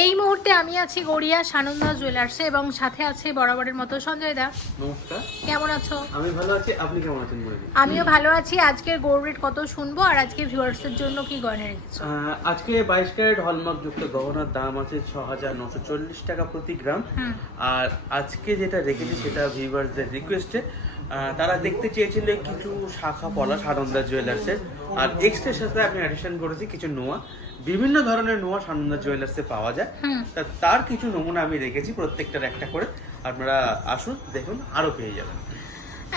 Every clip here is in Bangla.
এই মুহূর্তে আমি আছি গড়িয়া সানন্দা জুয়েলার্সে এবং সাথে আছে বরাবরের মতো সঞ্জয় দা। নমস্কার, কেমন আছো? আমি ভালো আছি, আপনি কেমন আছেন? আমিও ভালো আছি। আজকের গোল্ড রেট কত শুনবো, আর আজকে ভিউয়ার্সদের জন্য কি গয়না রেখেছো? আজকে 22 ক্যারেট হলমার্ক যুক্ত গহনার দাম আছে ৬৯৪০ টাকা প্রতি গ্রাম। আর আজকে যেটা রেখেছি সেটা ভিউয়ার্সদের রিকোয়েস্টে তারা দেখতে চেয়েছিল কিছু শাখা পলা সানন্দা জুয়েলার্সের, আর এক্সট্রা সাথে আমি অ্যাডিশন করেছি কিছু নোয়া। বিভিন্ন ধরনের নোয়া সানন্দা জুয়েলার্সে পাওয়া যায়, তার কিছু নমুনা আমি রেখেছি, প্রত্যেকটার একটা করে। আপনারা আসুন, দেখুন, আরো পেয়ে যাবেন।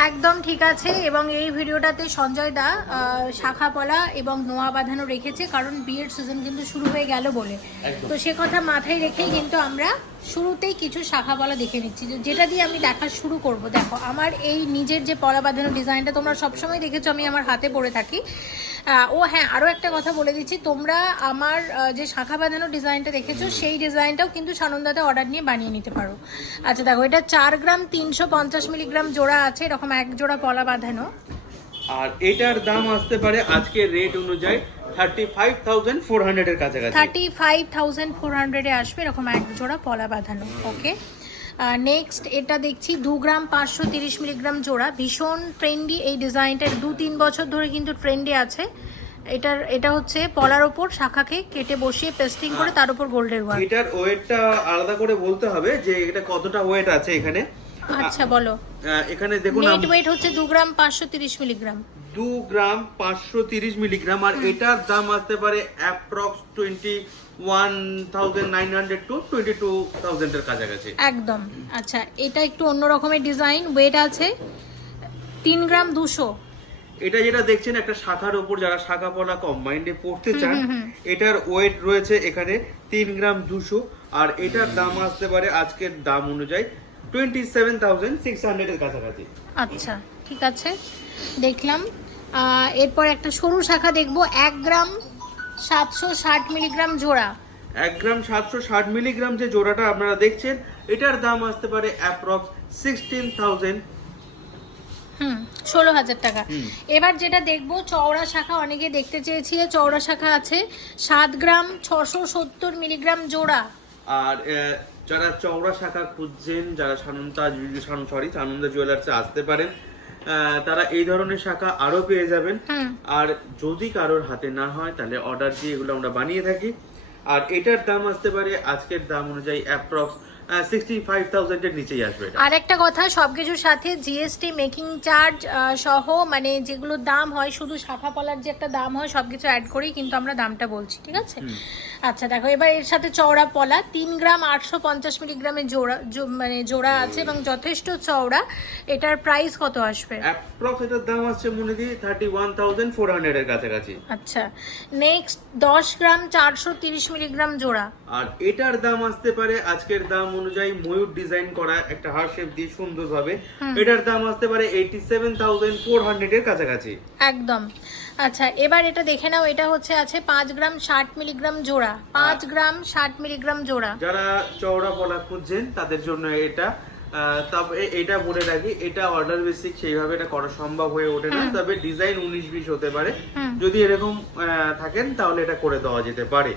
একদম ঠিক আছে। এবং এই ভিডিওটাতে সঞ্জয় দা শাখা পলা এবং নোয়া বাঁধানো রেখেছে, কারণ বিয়ের সিজন কিন্তু শুরু হয়ে গেল বলে। তো সে কথা মাথায় রেখেই কিন্তু আমরা শুরুতেই কিছু শাখা পলা দেখে নিচ্ছি, যেটা দিয়ে আমি দেখা শুরু করব। দেখো, আমার এই নিজের যে পলা বাঁধানো ডিজাইনটা তোমরা সবসময় দেখেছো আমি আমার হাতে পরে থাকি। ও হ্যাঁ, আরও একটা কথা বলে দিচ্ছি, তোমরা আমার যে শাখা বাঁধানো ডিজাইনটা দেখেছো সেই ডিজাইনটাও কিন্তু সানন্দাতে অর্ডার নিয়ে বানিয়ে নিতে পারো। আচ্ছা দেখো, এটা 4 গ্রাম 350 মিলিগ্রাম জোড়া আছে, এরকম এক জোড়া পলা বাঁধানো। আর এটার দাম আসতে পারে আজকে রেট অনুযায়ী 35,400 এর কাছাকাছি। 35,400 এ আসবে এরকম এক জোড়া পলা বাঁধানো। ওকে, নেক্সট এটা দেখছি 2 গ্রাম 530 মিলিগ্রাম জোড়া। ভীষণ ট্রেন্ডি এই ডিজাইনটার, 2-3 বছর ধরে কিন্তু ট্রেন্ডে আছে। এটা হচ্ছে পলার ওপর শাখাকে কেটে বসিয়ে পেস্টিং করে তার উপর গোল্ডের ওয়ার্ক। এটার ওয়েটটা আলাদা করে বলতে হবে যে এটা কতটা ওয়েট আছে এখানে। আচ্ছা বলো। এখানে দেখুন নেট ওয়েট হচ্ছে 2 গ্রাম 530 মিলিগ্রাম। 2 গ্রাম 530 মিলিগ্রাম। আর এটার দাম আসতে পারে অ্যাপ্রক্স 21,900 টু 22,000 এর কাছাকাছি একদম। আচ্ছা, এটা একটু অন্য রকমের ডিজাইন, ওয়েট আছে 3 গ্রাম 200। এটা যেটা দেখছেন একটা শাখার উপর যারা শাখা পলা কম্বাইন্ডে পড়তে চান, এটার ওয়েট রয়েছে এখানে 3 গ্রাম 200। আর এটার দাম আসতে পারে আজকের দাম অনুযায়ী 27,600 এর কাছাকাছি। আচ্ছা ঠিক আছে, দেখলাম। এরপর একটা সরু শাখা দেখবো, 1 গ্রাম 760 মিলিগ্রাম জোড়া। 1 গ্রাম 760 মিলিগ্রাম যে জোড়াটা আপনারা দেখছেন, এটার দাম আসতে পারে অ্যাপ্রক্স 16,000 টাকা। এবার যেটা দেখবো চওড়া শাখা, অনেকে দেখতে চেয়েছিল, চওড়া শাখা আছে 7 গ্রাম 670 মিলিগ্রাম জোড়া। আর যারা চওড়া শাখা খুঁজছেন, যারা সানন্দা জুয়েলার্সে আসতে পারেন, তারা এই ধরনের শাখা আরো পেয়ে যাবেন। আর যদি কারোর হাতে না হয় তাহলে অর্ডার দিয়ে এগুলো আমরা বানিয়ে থাকি। আর এটার দাম আসতে পারে আজকের দাম অনুযায়ী অ্যাপ্রক্স 65,000 এর নিচেই আসবে। আর একটা কথা, সবকিছুর সাথে জিএসটি মেকিং চার্জ সহ, মানে যেগুলোর দাম হয়, শুধু শাখা পলার যে একটা দাম হয়, সবকিছু অ্যাড করেই কিন্তু আমরা দামটা বলছি, ঠিক আছে? আচ্ছা দেখো, এবার এর সাথে চওড়া পলা 3 গ্রাম 850 মিলিগ্রামের জোড়া আছে এবং যথেষ্ট চওড়া। এটার প্রাইস কত আসবে? অ্যাপ্রক্স এটার দাম আসছে মনে দিই 31,400 এর কাছাকাছি। আচ্ছা, নেক্সট 10 গ্রাম 430 মিলিগ্রাম জোড়া। আর এটার দাম আসতে পারে আজকের দাম অনুযায়ী ময়ূর ডিজাইন করা একটা হার্ট শেপ দিয়ে সুন্দরভাবে, এটার দাম আসতে পারে 87,400 এর কাছাকাছি। একদম। আচ্ছা, এবার এটা দেখে নাও, এটা হচ্ছে আছে 5 গ্রাম 60 মিলিগ্রাম জোড়া। 5 গ্রাম 60 মিলিগ্রাম জোড়া। যারা চওড়া পলা খুঁজছেন তাদের জন্য এটা। তবে এটা বলে রাখি, এটা অর্ডার বেসিক, সেইভাবে এটা করা সম্ভব হয়ে ওঠে না। তবে ডিজাইন 19-20 হতে পারে, যদি এরকম থাকেন তাহলে এটা করে দেওয়া যেতে পারে।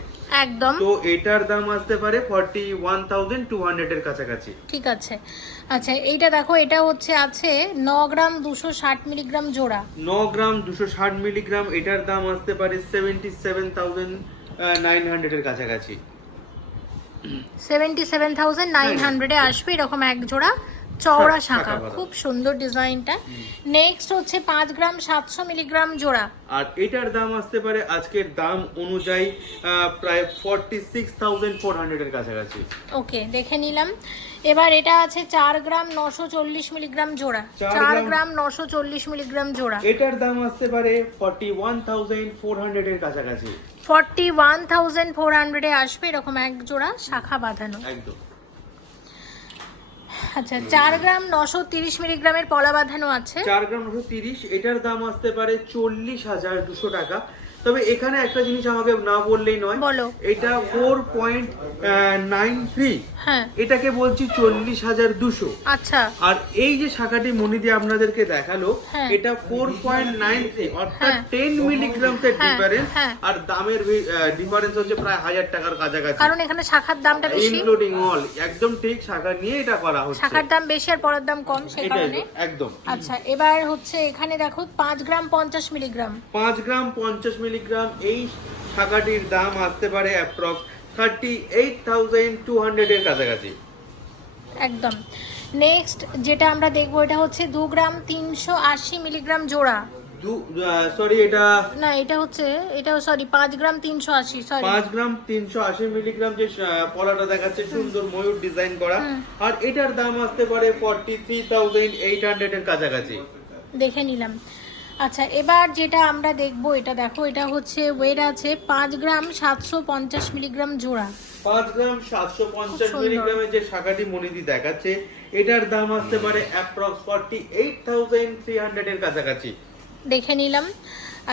একদম। তো এটার দাম আসতে পারে 41,200 এর কাছাকাছি। ঠিক আছে। আচ্ছা, এইটা দেখো, এটা হচ্ছে আছে 9 গ্রাম 260 মিলিগ্রাম জোড়া। 9 গ্রাম 260 মিলিগ্রাম, এটার দাম আসতে পারে 77,900 এর কাছাকাছি। 77,900 এ আসবে এরকম এক জোড়া চওড়া শাখা। খুব সুন্দর ডিজাইনটা। নেক্সট হচ্ছে 5 গ্রাম 700 মিলিগ্রাম জোড়া। আর এটার দাম আসতে পারে আজকের দাম অনুযায়ী প্রায় 46,400 এর কাছাকাছি। ওকে, দেখে নিলাম। এবার এটা আছে 4 গ্রাম 940 মিলিগ্রাম জোড়া। 4 গ্রাম 940 মিলিগ্রাম জোড়া। এটার দাম আসতে পারে 41,400 এর কাছাকাছি। 41,400 এ আসবে এরকম এক জোড়া শাখা বাঁধানো। একদম। আচ্ছা 4 গ্রাম 930 মিলিগ্রামের পলা বাঁধানো আছে। 4 গ্রাম 930, এটার দাম আসতে পারে 40,200 টাকা। তবে এখানে একটা জিনিস আমাকে না বললেই নয়, বলো। এটা 4.93, হ্যাঁ এটাকে বলছি 40,200। আচ্ছা আর এই যে শাখাটি মনি দিয়ে আপনাদেরকে দেখালো, হ্যাঁ। এটা 4.93, অর্থাৎ হ্যাঁ। 10 মিলিগ্রামের হ্যাঁ, ডিফারেন্স। হ্যাঁ। আর দামের ডিফারেন্স হচ্ছে প্রায় 1000 টাকার কাছাকাছি, কারণ এখানে শাখার দামটা বেশি। Including all. একদম ঠিক, শাখা নিয়ে এটা করা হচ্ছে। শাখার দাম বেশি আর পলার দাম কম, সেই এটাই কারণে। তো, একদম। আচ্ছা এবার হচ্ছে এখানে দেখো 5 গ্রাম 50 মিলিগ্রাম। 5 গ্রাম 50 মিলিগ্রাম, এই শাখাটির দাম আসতে পারে অ্যাপ্রক্স 38,200 এর কাছাকাছি। একদম। নেক্সট যেটা আমরা দেখবো এটা হচ্ছে 2 গ্রাম 380 মিলিগ্রাম জোড়া। সরি, এটা না এটা হচ্ছে, এটা সরি 5 গ্রাম 380, সরি 5 গ্রাম 380 মিলিগ্রাম যে পলাটা দেখাচ্ছে, সুন্দর ময়ূর ডিজাইন করা। আর এটার দাম আসতে পারে 43,800 এর কাছাকাছি। দেখে নিলাম। আচ্ছা এবার যেটা আমরা দেখবো এটা দেখো, এটা হচ্ছে ওয়েট আছে 5 গ্রাম 750 মিলিগ্রাম জোড়া। 5 গ্রাম খুব 750 সুন্দর। মিলিগ্রামের যে শাখাটি মনিদি দেখাচ্ছে, এটার দাম আসতে পারে অ্যাপ্রক্স 48,300 এর কাছাকাছি। দেখে নিলাম।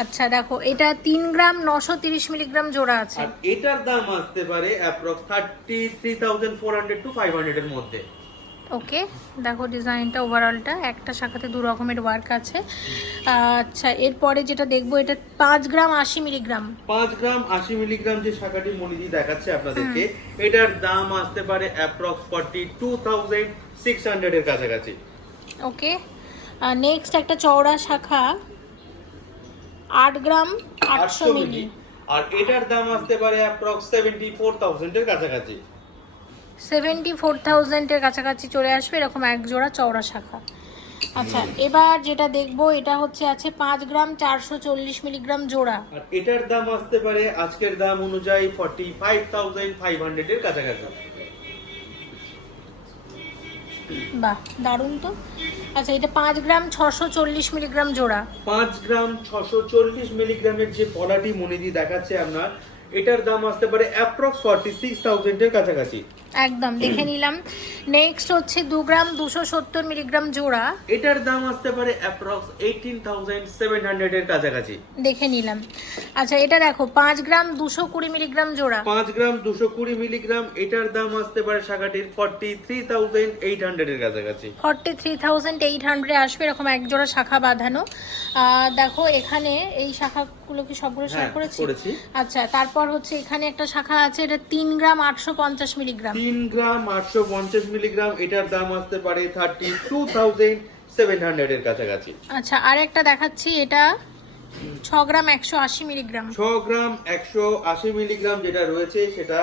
আচ্ছা দেখো এটা 3 গ্রাম 930 মিলিগ্রাম জোড়া আছে। আর এটার দাম আসতে পারে অ্যাপ্রক্স 33,400 টু 500 এর মধ্যে। ওকে দেখো ডিজাইনটা ওভারঅলটা একটা শাখাতে দু রকমের ওয়ার্ক আছে। আচ্ছা এরপরে যেটা দেখবো এটা 5 গ্রাম 80 মিলিগ্রাম। 5 গ্রাম 80 মিলিগ্রাম যে শাখাটি মনিদি দেখাচ্ছে আপনাদেরকে, এটার দাম আসতে পারে অ্যাপ্রক্স 42,600 এর কাছাকাছি। ওকে নেক্সট একটা চওড়া শাখা 8 গ্রাম 800 মিলি। আর এটার দাম আসতে পারে অ্যাপ্রক্স 74,000 এর কাছাকাছি। 74,000 এর কাছাকাছি চলে আসবে এরকম এক জোড়া চওড়া শাখা। আচ্ছা এবার যেটা দেখবো এটা হচ্ছে আছে 5 গ্রাম 440 মিলিগ্রাম জোড়া। আর এটার দাম আসতে পারে আজকের দাম অনুযায়ী 45,500 এর কাছাকাছি। বাহ দারুণ তো। আচ্ছা এটা 5 গ্রাম 640 মিলিগ্রাম জোড়া। 5 গ্রাম 640 মিলিগ্রামের যে পলাটি মনিদি দেখাচ্ছে আপনার, এটার দাম আসতে পারে অ্যাপ্রক্স 46,000 এর কাছাকাছি। একদম দেখে নিলাম। নেক্সট হচ্ছে 2 গ্রাম 270 মিলিগ্রাম জোড়া। এটার দাম আসতে পারে অ্যাপ্রক্স 18,700 এর কাছাকাছি। দেখে নিলাম। আচ্ছা এটা দেখো 5 গ্রাম 220 মিলিগ্রাম জোড়া। 5 গ্রাম 220 মিলিগ্রাম, এটার দাম আসতে পারে শাখাটির 43,800 এর কাছাকাছি। 43,800 আসবে এরকম এক জোড়া শাখা বাঁধানো। দেখো এখানে এই শাখাগুলো কি সবগুলো শেয়ার করেছি? করেছি। আচ্ছা তারপর হচ্ছে এখানে একটা শাখা আছে, এটা 3 গ্রাম 850 মিলিগ্রাম। 3 গ্রাম 850 মিলিগ্রাম, এটার দাম আসতে পারে 32,700 এর কাছাকাছি। আচ্ছা আর একটা দেখাচ্ছি, এটা 6 গ্রাম 180 মিলিগ্রাম। 6 গ্রাম 180 মিলিগ্রাম যেটা রয়েছে সেটা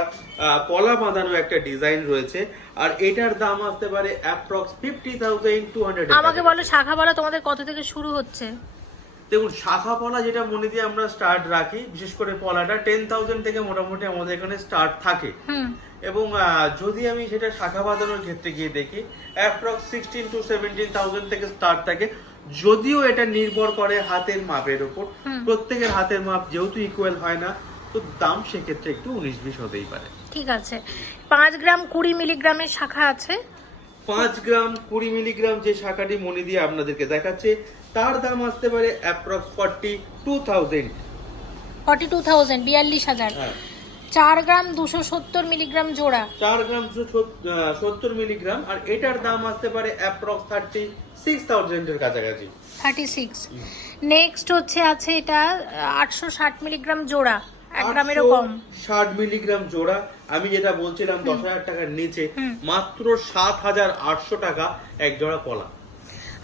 পলা বাঁধানো একটা ডিজাইন রয়েছে। আর এটার দাম আসতে পারে অ্যাপ্রক্স 50,200। আমাকে বলো শাখা বলা তোমাদের কত থেকে শুরু হচ্ছে? দেখুন, শাখা পলা যেটা মনে দিয়ে আমরা স্টার্ট রাখি, বিশেষ করে পলাটা 10,000 থেকে মোটামুটি আমাদের এখানে স্টার্ট থাকে। এবং যদি আমি সেটা শাখা বাঁধানোর ক্ষেত্রে গিয়ে দেখি, অ্যাপ্রক্স 16 to 17,000 থেকে স্টার্ট থাকে। যদিও এটা নির্ভর করে হাতের মাপের উপর, প্রত্যেকের হাতের মাপ যেহেতু ইকুয়াল হয় না, তো দাম সেক্ষেত্রে একটু 19-20 হতেই পারে। ঠিক আছে। 5 গ্রাম 20 মিলিগ্রামের শাখা আছে। 5 গ্রাম 20 মিলিগ্রাম যে শাখাটি মনে দিয়ে আপনাদেরকে দেখাচ্ছে, তার দাম আসতে পারে অ্যাপ্রক্স 42,000। 42,000 42,000। 4 গ্রাম 270 মিলিগ্রাম জোড়া। 4 গ্রাম 70 মিলিগ্রাম, আর এটার দাম আসতে পারে অ্যাপ্রক্স 36,000 এর কাছাকাছি। 36। নেক্সট হচ্ছে আছে এটা 860 মিলিগ্রাম জোড়া, 1 গ্রামেরও কম। 60 মিলিগ্রাম জোড়া। আমি যেটা বলছিলাম 10,000 টাকার নিচে, মাত্র 7,800 টাকা এক জোড়া পলা।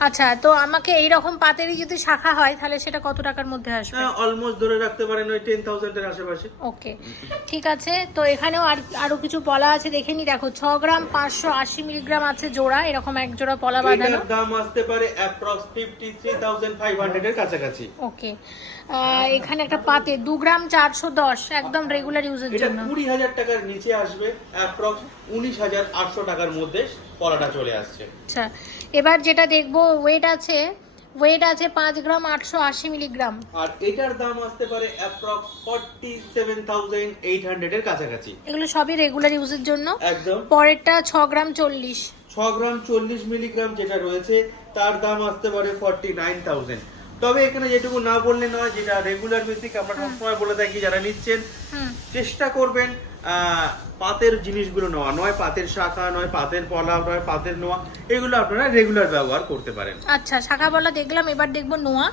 আচ্ছা তো আমাকে এইরকম পাতেরই যদি শাখা হয় তাহলে সেটা কত টাকার মধ্যে আসবে? অলমোস্ট ধরে রাখতে পারেন ওই 10,000 এর আশেপাশে। ওকে ঠিক আছে। তো এখানেও আরো কিছু পলা আছে, দেখে নি। দেখো 6 গ্রাম 580 মিলিগ্রাম আছে জোড়া, এরকম এক জোড়া পলা বাঁধানো। এটার দাম আসতে পারে অ্যাপ্রক্স 53,500 এর কাছাকাছি। ওকে এখানে একটা পাতে 2 গ্রাম 410 একদম রেগুলার ইউজের এটা জন্য। 20,000 টাকার নিচে আসবে, অ্যাপ্রক্স 19,800 টাকার মধ্যে পলাটা চলে আসছে। আচ্ছা এবার যেটা দেখবো ওয়েট আছে ওয়েট আছে 5 গ্রাম 880 মিলিগ্রাম। আর এটার দাম আসতে পারে অ্যাপ্রক্স 47,800 এর কাছাকাছি। এগুলো সবই রেগুলার ইউজের জন্য। একদম। পরেরটা 6 গ্রাম 40। 6 গ্রাম 40 মিলিগ্রাম যেটা রয়েছে তার দাম আসতে পারে 49,000। তবে এখানে যেটুকু না বললে নয়, যেটা রেগুলার বেসিক আমরা সবসময় বলে থাকি যারা নিচ্ছেন চেষ্টা করবেন পাতের জিনিসগুলো নেওয়া, নয় পাতের শাখা, নয় পাতের পলা, নয় পাতের নোয়া, এগুলো আপনারা রেগুলার ব্যবহার করতে পারেন। আচ্ছা, শাখা বলা দেখলাম, এবার দেখবো নোয়া।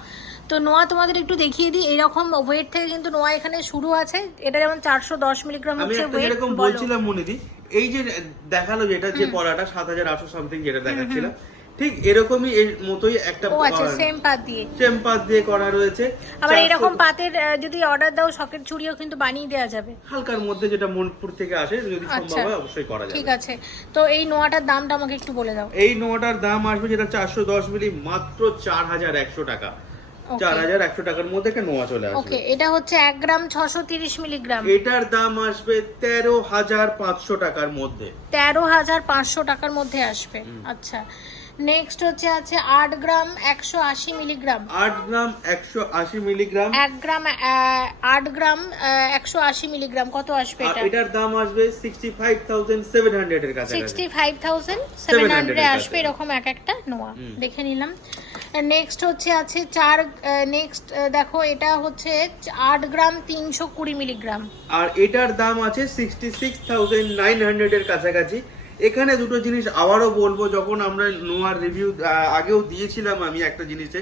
তো নোয়া তোমাদের একটু দেখিয়ে দিই। এরকম ওয়েট থেকে কিন্তু নোয়া এখানে শুরু আছে। এটা যেমন 410 মিলিগ্রাম আমি হচ্ছে একটা ওয়েট। যেরকম বলছিলাম মনিদি, এই যে দেখালো যেটা যে পলাটা 7,800 সামথিং যেটা দেখাচ্ছিল, ঠিক এরকমই এর মতোই একটা ও আচ্ছা, সেম পাত দিয়ে, সেম পাত দিয়ে করা রয়েছে। আবার এরকম পাতের যদি অর্ডার দাও সকেট চুড়িও কিন্তু বানিয়ে দেওয়া যাবে হালকার মধ্যে, যেটা মনপুর থেকে আসে, যদি সম্ভব হয় অবশ্যই করা যাবে। ঠিক আছে। তো এই নোয়াটার দামটা আমাকে একটু বলে দাও। এই নোয়াটার দাম আসবে যেটা 410 মিলি, মাত্র 4,100 টাকা। 4,100 টাকার মধ্যে একটা নোয়া চলে আসবে। ওকে, এটা হচ্ছে 1 গ্রাম 630 মিলিগ্রাম। এটার দাম আসবে 13,500 টাকার মধ্যে। 13,500 টাকার মধ্যে আসবে। আচ্ছা, নেক্সট হচ্ছে আছে 8 গ্রাম 180 মিলিগ্রাম। 8 গ্রাম 180 মিলিগ্রাম। 1 গ্রাম 8 গ্রাম 180 মিলিগ্রাম কত আসবে আর এটা? এটার দাম আসবে 65,700 এর কাছাকাছি। 65,700 এ আসবে এরকম এক একটা নোয়া। দেখে নিলাম। নেক্সট হচ্ছে আছে 4 নেক্সট দেখো, এটা হচ্ছে 8 গ্রাম 320 মিলিগ্রাম। আর এটার দাম আছে 66,900 এর কাছাকাছি। এখানে দুটো জিনিস আবারও বলবো, যখন আমরা নোয়ার রিভিউ আগেও দিয়েছিলাম, আমি একটা জিনিসে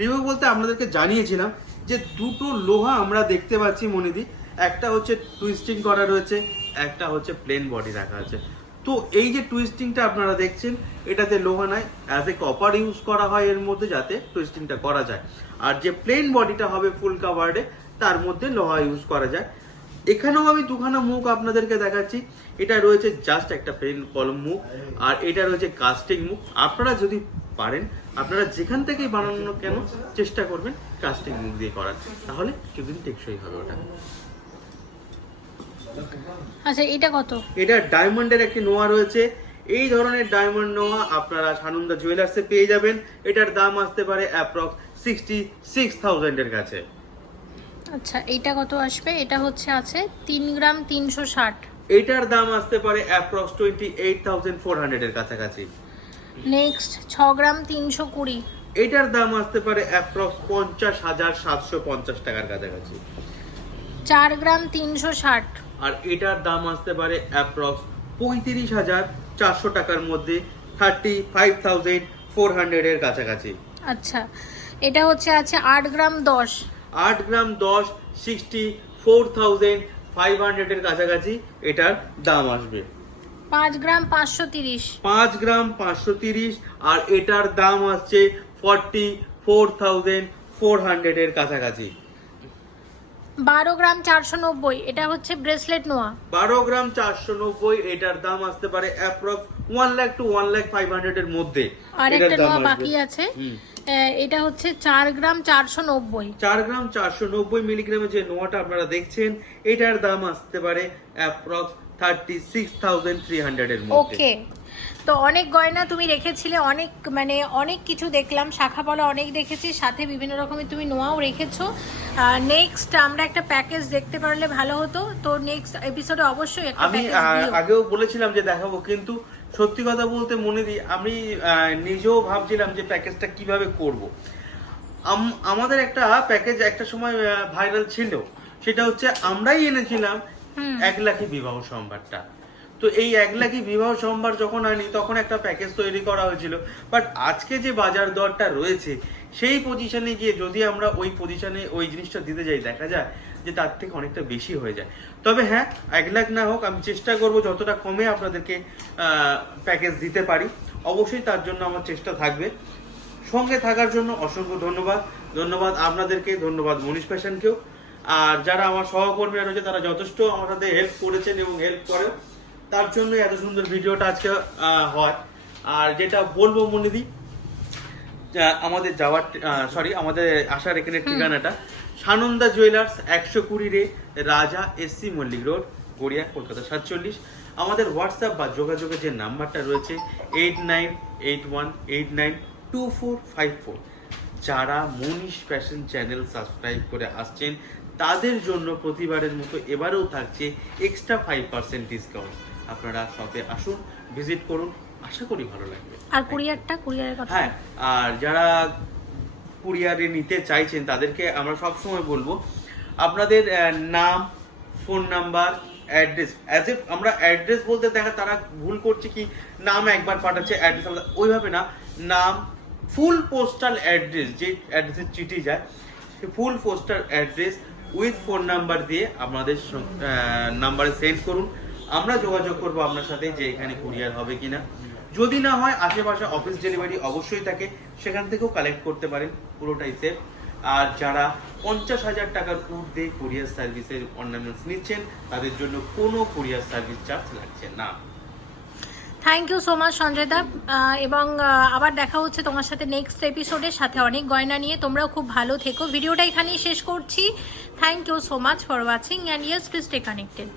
রিভিউ বলতে আপনাদেরকে জানিয়েছিলাম যে দুটো লোহা আমরা দেখতে পাচ্ছি মনিদি, একটা হচ্ছে টুইস্টিং করা রয়েছে, একটা হচ্ছে প্লেন বডি রাখা আছে। তো এই যে টুইস্টিংটা আপনারা দেখছেন, এটাতে লোহা নাই, অ্যাজ এ কপার ইউজ করা হয় এর মধ্যে, যাতে টুইস্টিংটা করা যায়। আর যে প্লেন বডিটা হবে ফুল কাভার্ডে, তার মধ্যে লোহা ইউজ করা যায়। এখানেও আমি দুখানা মুখ আপনাদেরকে দেখাচ্ছি। এটা রয়েছে জাস্ট একটা প্লেন কলম মুখ, আর এটা রয়েছে কাস্টিং মুখ। আপনারা যদি পারেন, আপনারা যেখান থেকেই বানানো কেন চেষ্টা করবেন কাস্টিং মুখ দিয়ে করার, তাহলে কিন্তু টেকসই হবে ওটা। আচ্ছা, এটা কত? এটা ডায়মন্ডের একটি নোয়া রয়েছে। এই ধরনের ডায়মন্ড নোয়া আপনারা সানন্দা জুয়েলার্সে পেয়ে যাবেন। এটার দাম আসতে পারে অ্যাপ্রক্স 66,000 এর কাছে। আচ্ছা, এইটা কত আসবে? এটা হচ্ছে আছে 3 গ্রাম 360। এটার দাম আসতে পারে অ্যাপ্রক্স 28,400 এর কাছাকাছি। নেক্সট 6 গ্রাম 320। এটার দাম আসতে পারে অ্যাপ্রক্স 50,750 টাকার কাছাকাছি। 4 গ্রাম 360। আর এটার দাম আসতে পারে অ্যাপ্রক্স 35,400 টাকার মধ্যে, 35,400 এর কাছাকাছি। আচ্ছা, এটা হচ্ছে আছে 8 গ্রাম 10। 8 গ্রাম 10, 64,500 এর কাছাকাছি এটার দাম আসবে। 5 গ্রাম 530। 5 গ্রাম 530, আর এটার দাম আসছে 44,400 এর কাছাকাছি। 12 গ্রাম 490। এটা হচ্ছে ব্রেসলেট নোয়া। 12 গ্রাম 490, এটার দাম আসতে পারে অ্যাপ্রক্স 1 লাখ টু 1 লাখ 500 এর মধ্যে। আর একটা নোয়া বাকি আছে, এটা হচ্ছে 4 গ্রাম 490। 4 গ্রাম 490 মিলিগ্রামের যে নোয়াটা আপনারা দেখছেন, এটার দাম আসতে পারে অ্যাপ্রক্স 36,300 এর মধ্যে। ওকে, তো অনেক গয়না তুমি রেখেছিলে, অনেক মানে অনেক কিছু দেখলাম, শাখা পলা অনেক দেখেছি, সাথে বিভিন্ন রকমের তুমি নোয়াও রেখেছো। নেক্সট আমরা একটা প্যাকেজ দেখতে পারলে ভালো হতো। তো নেক্সট এপিসোডে অবশ্যই একটা আমি প্যাকেজ দিও। আগেও বলেছিলাম যে দেখাবো, কিন্তু সত্যি কথা বলতে মনে দিই, আমি নিজেও ভাবছিলাম যে প্যাকেজটা কিভাবে করব। আমাদের একটা প্যাকেজ একটা সময় ভাইরাল ছিল, সেটা হচ্ছে আমরাই এনেছিলাম 1 লাখি বিবাহ সম্ভারটা। তো এই 1 লাখি বিবাহ সম্ভার যখন আনি, তখন একটা প্যাকেজ তৈরি করা হয়েছিল। বাট আজকে যে বাজার দরটা রয়েছে, সেই পজিশনে গিয়ে যদি আমরা ওই পজিশনে ওই জিনিসটা দিতে যাই, দেখা যায় যে তার থেকে অনেকটা বেশি হয়ে যায়। তবে হ্যাঁ, 1 লাখ না হোক, আমি চেষ্টা করব যতটা কমে আপনাদেরকে প্যাকেজ দিতে পারি। অবশ্যই তার জন্য আমার চেষ্টা থাকবে। সঙ্গে থাকার জন্য অসংখ্য ধন্যবাদ আপনাদেরকে, ধন্যবাদ মনীষ ফ্যাশনকেও। আর যারা আমার সহকর্মীরা রয়েছে, তারা যথেষ্ট আমার সাথে হেল্প করেছেন এবং হেল্প করেও, তার জন্য এত সুন্দর ভিডিওটা আজকে হয়। আর যেটা বলবো মনিদি, আমাদের আমাদের আসার এখানে ঠিকানাটা সানন্দা জুয়েলার্স, 120 রে রাজা SC মল্লিক রোড, গড়িয়া, কলকাতা 47। আমাদের হোয়াটসঅ্যাপ বা যোগাযোগের যে নাম্বারটা রয়েছে 8981892454। যারা মনীষ ফ্যাশন চ্যানেল সাবস্ক্রাইব করে আসছেন তাদের জন্য প্রতিবারের মতো এবারেও থাকছে এক্সট্রা 5% ডিসকাউন্ট। আপনারা শপে আসুন, ভিজিট করুন, আশা করি ভালো লাগবে। আর কুরিয়ারের কথা? হ্যাঁ, আর যারা কুরিয়ারে নিতে চাইছেন তাদেরকে আমরা সবসময় বলবো আপনাদের নাম, phone number, address, as a আমরা অ্যাড্রেস বলতে দেখা তারা ভুল করছে কি নাম একবার পাঠাচ্ছে অ্যাড্রেস, ওইভাবে না, নাম, ফুল পোস্টাল অ্যাড্রেস, যে অ্যাড্রেসে চিঠি যায় সেই full postal address with phone number দিয়ে আমাদের নাম্বারে সেন্ড করুন। আমরা যোগাযোগ করবো আপনার সাথে যে এখানে কুরিয়ার হবে কিনা। যদি না হয় আশেপাশে অফিস ডেলিভারি অবশ্যই থাকে, সেখান থেকেও কালেক্ট করতে পারেন, পুরোটাই সেফ। আর যারা 50,000 টাকার ঊর্ধ্বে কুরিয়ার সার্ভিসের অর্নামেন্টস নিচ্ছেন তাদের জন্য কোনো কুরিয়ার সার্ভিস চার্জ লাগছে না। Thank you so much Sanjay da, এবং আবার দেখা হচ্ছে তোমার সাথে নেক্সট এপিসোডের সাথে অনেক গয়না নিয়ে। তোমরাও খুব ভালো থেকো। ভিডিওটা এখানেই শেষ করছি। Thank you so much for watching and yes please stay connected.